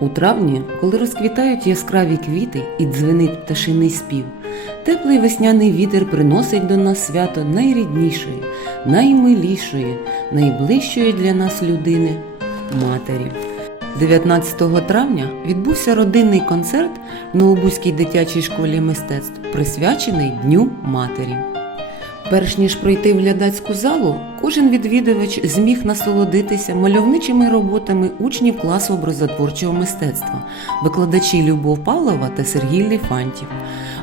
У травні, коли розквітають яскраві квіти і дзвенить пташиний спів, теплий весняний вітер приносить до нас свято найріднішої, наймилішої, найближчої для нас людини матері. 19 травня відбувся родинний концерт в Новобузькій дитячій школі мистецтв, присвячений Дню Матері. Перш ніж пройти в глядацьку залу, кожен відвідувач зміг насолодитися мальовничими роботами учнів класу образотворчого мистецтва, викладачі Любов Павлова та Сергій Ліфантів.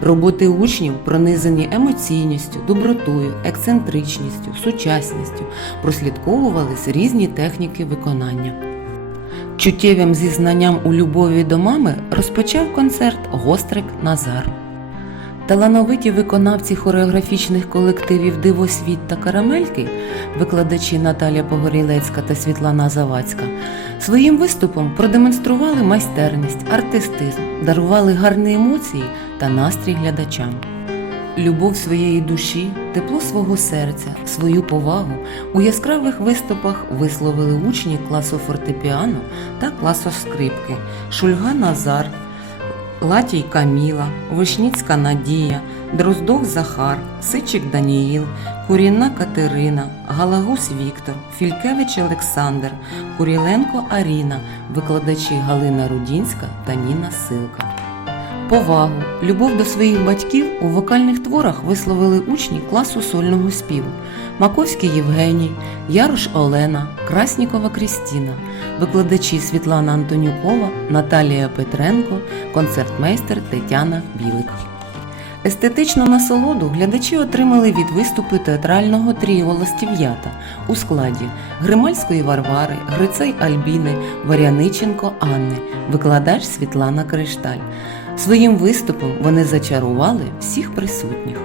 Роботи учнів пронизані емоційністю, добротою, ексцентричністю, сучасністю, прослідковувались різні техніки виконання. Чуттєвим зізнанням у любові до мами розпочав концерт Гострик Назар. Талановиті виконавці хореографічних колективів Дивосвіт та Карамельки, викладачі Наталя Погорілецька та Світлана Завадська, своїм виступом продемонстрували майстерність, артистизм, дарували гарні емоції та настрій глядачам. Любов своєї душі, тепло свого серця, свою повагу у яскравих виступах висловили учні класу фортепіано та класу скрипки Шульга Назар, Латій Каміла, Вишніцька Надія, Дроздов Захар, Сичик Даніїл, Курінна Катерина, Галагус Віктор, Фількевич Олександр, Куріленко Аріна, викладачі Галина Рудінська та Ніна Силка. Повагу, любов до своїх батьків у вокальних творах висловили учні класу сольного співу Маковський Євгеній, Яруш Олена, Краснікова Крістіна, викладачі Світлана Антонюкова, Наталія Петренко, концертмейстер Тетяна Білик. Естетичну насолоду глядачі отримали від виступу театрального тріо «Ластів'ята» у складі Гримальської Варвари, Грицей Альбіни, Варяниченко Анни, викладач Світлана Кришталь. Своїм виступом вони зачарували всіх присутніх.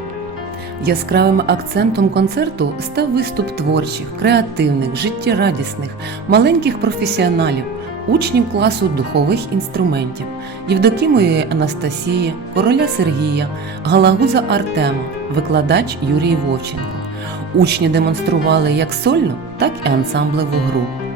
Яскравим акцентом концерту став виступ творчих, креативних, життєрадісних, маленьких професіоналів, учнів класу духових інструментів Євдокімої Анастасії, короля Сергія, Галагуза Артема, викладач Юрій Вовченко. Учні демонстрували як сольну, так і ансамблеву гру.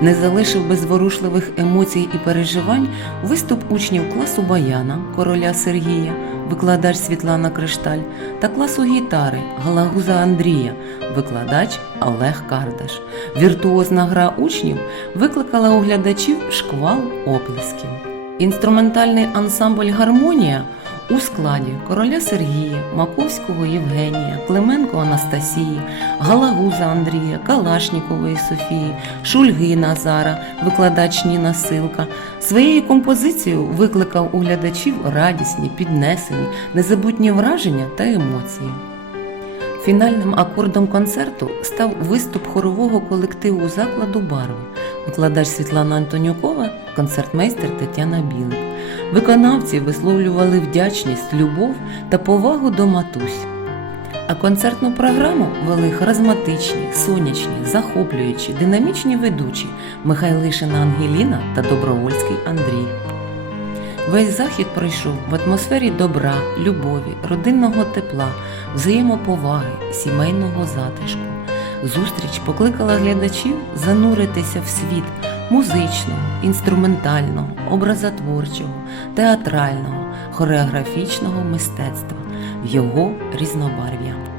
Не залишив без зворушливих емоцій і переживань виступ учнів класу Баяна, короля Сергія, викладач Світлана Кришталь та класу гітари Галагуза Андрія, викладач Олег Кардаш. Віртуозна гра учнів викликала у глядачів шквал оплесків. Інструментальний ансамбль Гармонія у складі короля Сергія, Маковського Євгенія, Клименко Анастасії, Галагуза Андрія, Калашнікової Софії, Шульги Назара, викладач Ніна Силка, своєю композицією викликав у глядачів радісні, піднесені, незабутні враження та емоції. Фінальним акордом концерту став виступ хорового колективу закладу Барви, викладач Світлана Антонюкова, концертмейстер Тетяна Білик. Виконавці висловлювали вдячність, любов та повагу до матусь. А концертну програму вели харизматичні, сонячні, захоплюючі, динамічні ведучі Михайлишина Ангеліна та Добровольський Андрій. Весь захід пройшов в атмосфері добра, любові, родинного тепла, взаємоповаги, сімейного затишку. Зустріч покликала глядачів зануритися в світ музичного, інструментального, образотворчого, театрального, хореографічного мистецтва в його різнобарв'я.